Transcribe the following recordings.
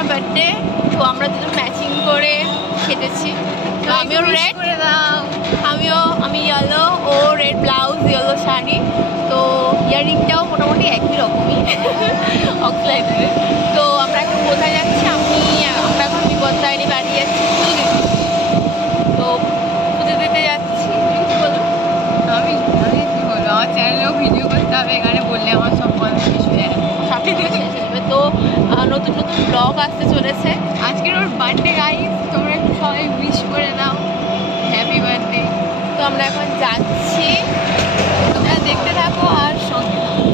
আমার বার্থডে, তো আমরা দুজন ম্যাচিং করে খেটেছি। তো আমিও রেড করে দাও, আমি ইয়েলো, ও রেড ব্লাউজ ইয়েলো শাড়ি। তো ইয়াররিংটাও মোটামুটি একই রকমই অক্সলাইনারে। তো আমরা এখন কোথায় যাচ্ছি? আমরা এখন বিপত্তারিণী বাড়ি যাচ্ছি পুজো দিতে। তো পুজো দিতে যাচ্ছি। বলুন। আমি কি বলবো, আমার চ্যানেলেও ভিডিও করতে হবে, এখানে বললে আমার সব কথা শেষ হয়ে যাবে, সব কিছু শেষ হয়ে যাবে। তো নতুন নতুন ব্লগ আসতে চলেছে। আজকের ওর বার্থডে গাইস, তোমরা একটু সবাই উইশ করে দাও হ্যাপি বার্থডে। তো আমরা এখন যাচ্ছি, তোমরা দেখতে থাকো আর সঙ্গে থাকো।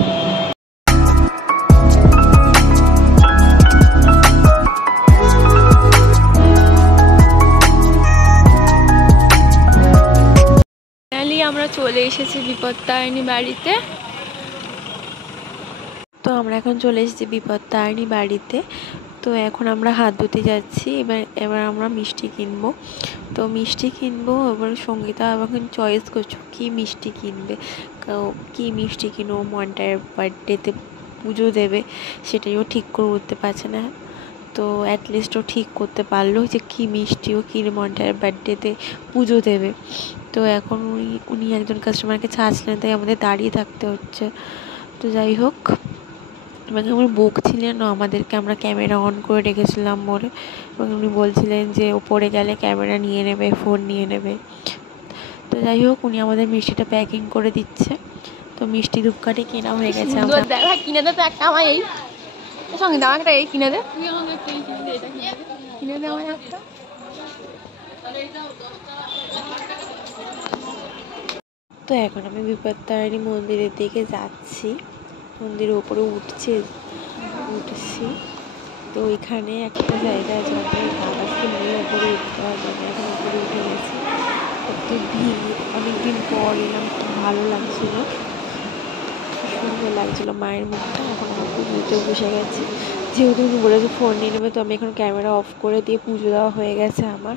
ফাইনালি আমরা চলে এসেছি বিপত্তারিণী বাড়িতে। তো আমরা এখন চলে এসেছি বিপত্তারিণী বাড়িতে। তো এখন আমরা হাত ধুতে যাচ্ছি। এবার আমরা মিষ্টি কিনবো। তো মিষ্টি কিনবো, এবার সঙ্গীতা এখন চয়েস করছো কী মিষ্টি কিনবে, কী মিষ্টি কিনবো। মনটার বার্থডেতে পুজো দেবে, সেটাইও ঠিক করে উঠতে পারছে না। তো অ্যাটলিস্ট ও ঠিক করতে পারলো যে কী মিষ্টি ও কী মনটার বার্থডেতে পুজো দেবে। তো এখন উনি একজন কাস্টমারকে ছাড়ছিলেন, তাই আমাদের দাঁড়িয়ে থাকতে হচ্ছে। তো যাই হোক, এবং আমার বকছিলেন আমাদেরকে, আমরা ক্যামেরা অন করে রেখেছিলাম বলে, এবং উনি বলছিলেন যে ওপরে গেলে ক্যামেরা নিয়ে নেবে, ফোন নিয়ে নেবে। তো যাই হোক, উনি আমাদের মিষ্টিটা প্যাকিং করে দিচ্ছে। তো মিষ্টি ধূপকাঠি কেনা হয়ে গেছে। আমরা দেখা কিনে দে তো একটা, আমার এই সঙ্গে দাও একটা, এই কিনে দে, কিনে দে আমার একটা। তো এখন আমি বিপত্তারিণী মন্দিরের দিকে যাচ্ছি, মন্দিরের উপরে উঠছি। তো ওইখানে একটা জায়গা আছে, গাঁদা ফুল নিয়ে উপরে উঠতে হবে। এখন উপরে উঠে গেছি, একটু ভিড়, অনেকদিন পর এলাম, খুব ভালো লাগছিলো, সুন্দর লাগছিলো মায়ের মুখটা। এখন আমার পুজোতে বসে গেছি, যেহেতু উনি বলেছে ফোন নিয়ে নেবে, তো আমি এখন ক্যামেরা অফ করে দিয়ে পুজো দেওয়া হয়ে গেছে আমার।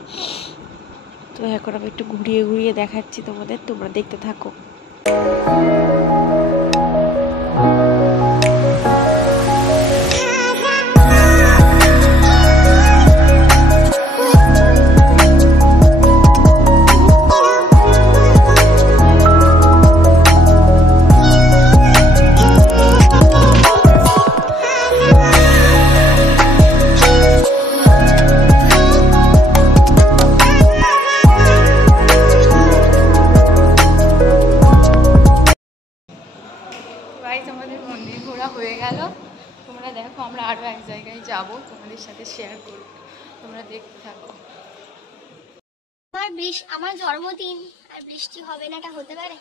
তো এখন আমি একটু ঘুরিয়ে ঘুরিয়ে দেখাচ্ছি তোমাদের, তোমরা দেখতে থাকো। আমাদের মন্দির ঘোরা হয়ে গেল। তোমরা দেখো, আমরা আরও এক জায়গায় যাব, তোমাদের সাথে শেয়ার করব, তোমরা দেখতে থাকো। আমার জন্মদিন আর বৃষ্টি হবে না, এটা হতে পারে?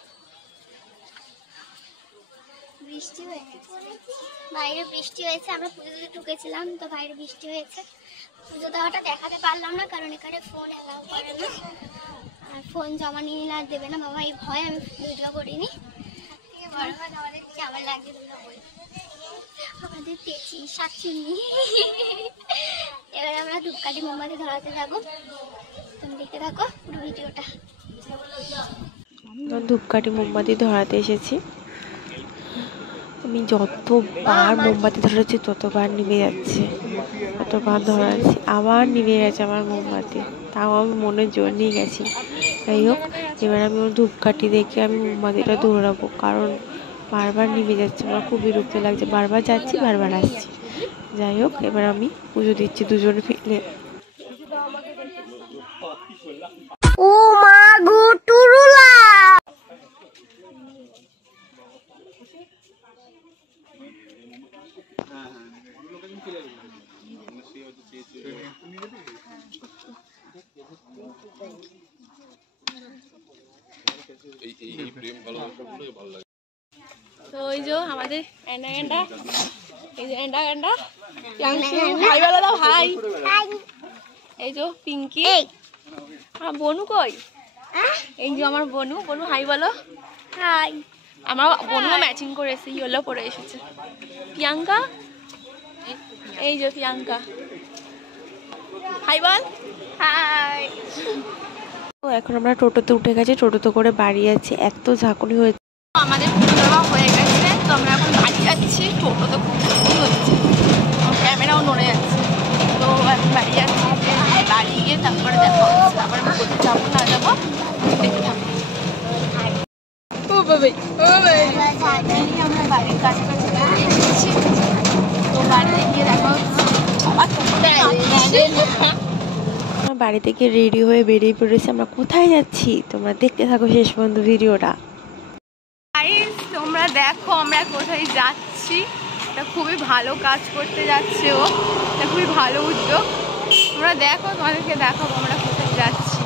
বৃষ্টি হয়েছে, বাইরে বৃষ্টি হয়েছে, আমরা পুজো দিতে ঢুকেছিলাম, তো বাইরে বৃষ্টি হয়েছে। পুজো দেওয়াটা দেখাতে পারলাম না, কারণ এখানে ফোন অ্যালাউ করে না, আর ফোন জমা নিয়ে আর দেবে না বাবা, এই ভয় আমি ভিডিও করিনি। বড় হয় আমাদের কেমন লাগছে তোমরা বলো। আমাদের পেঁচি শাকচুন্নি। এবারে আমরা ধূপকাঠি মোমবাতি ধরাতে যাবো, তুমি দেখতে থাকো পুরো ভিডিওটা। ধূপকাঠি মোমবাতি ধরাতে এসেছি। আমি যতবার মোমবাতি ধরেছি ততবার নিভে যাচ্ছে, ততবার ধরাচ্ছি, আবার নিভে গেছে আমার মোমবাতি, তাও আমি মনের জোর নিয়ে গেছি। যাই হোক, এবার আমি ওর ধূপকাঠি দেখে আমি মোমবাতিটা ধরাবো, কারণ বারবার নিভে যাচ্ছে, আমার খুব বিরক্ত লাগছে, বারবার যাচ্ছি বারবার আসছি। যাই হোক, এবার আমি পুজো দিচ্ছি দুজনে মিলে। ও মা গো টুরুলা, তো ওই যে আমাদের এন্ডা এন্ডা, এই যে এন্ডা এন্ডা, হাই বলো দাও, হাই। এই যে পিঙ্কি, আমার বনু কই? এই যে আমার বনু, বনু হাই বলো। হাই। আমার বনু ম্যাচিং করে এসেছে, ইয়েলো পরে এসেছে। প্রিয়াঙ্কা, এই যে প্রিয়াঙ্কা, হাই বল। হাই। তো এখন আমরা টোটোতে উঠে গেছি, টোটোতে করে বাড়ি যাচ্ছি, এত ঝাঁকুনি হয়েছে। আমাদের পুজো হয়ে গেছে, তো আমরা এখন বাড়ি যাচ্ছি। টোটোতে খুব ঝাঁকুনি হচ্ছে, ক্যামেরাও নড়ে যাচ্ছে। তো এখন বাড়ি যাচ্ছি, বাড়ি গিয়ে তারপরে দেখা হচ্ছে। আবার আমি কোথায় যাবো না যাবো দেখে থাকবো। আমরা বাড়ির কাছাকাছি চলে এসেছি, তো বাড়িতে গিয়ে দেখা হচ্ছে। আমরা বাড়ি থেকে রেডি হয়ে বেরিয়ে পড়েছি। আমরা কোথায় যাচ্ছি তোমরা দেখতে থাকো শেষ পর্যন্ত ভিডিওটা। তোমরা দেখো আমরা কোথায় যাচ্ছি। এটা খুবই ভালো কাজ করতে যাচ্ছে ও, এটা খুবই ভালো উদ্যোগ। তোমরা দেখো, তোমাদেরকে দেখাবো আমরা কোথায় যাচ্ছি,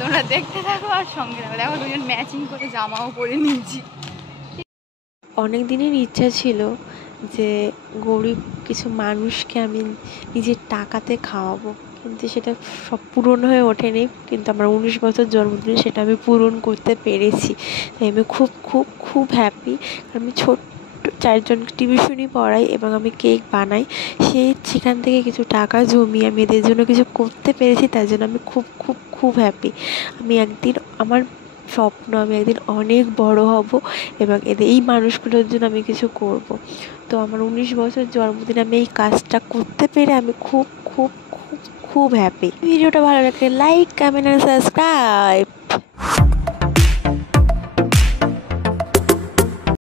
তোমরা দেখতে থাকো আর সঙ্গে থাকো। দেখো দুজন ম্যাচিং করে জামাও পরে নিয়েছি। অনেক দিনের ইচ্ছা ছিল যে গরিব কিছু মানুষকে আমি নিজের টাকাতে খাওয়াবো, কিন্তু সেটা সব পূরণ হয়ে ওঠেনি। কিন্তু আমার 19 বছর জন্মদিনে সেটা আমি পূরণ করতে পেরেছি, তাই আমি খুব খুব খুব হ্যাপি। আমি ছোট্ট 4 জনকে টিউশনি পড়াই এবং আমি কেক বানাই, সেখান থেকে কিছু টাকা জমিয়ে আমি এদের জন্য কিছু করতে পেরেছি, তার জন্য আমি খুব খুব খুব হ্যাপি। আমি একদিন আমার স্বপ্ন আমি একদিন অনেক বড় হব এবং এই মানুষগুলোর জন্য আমি কিছু করব। তো আমার 19 বছর জন্মদিনে আমি এই কাজটা করতে পেরে আমি খুব খুব খুব খুব হ্যাপি। ভিডিওটা ভালো লাগলে লাইক, কমেন্ট আর সাবস্ক্রাইব।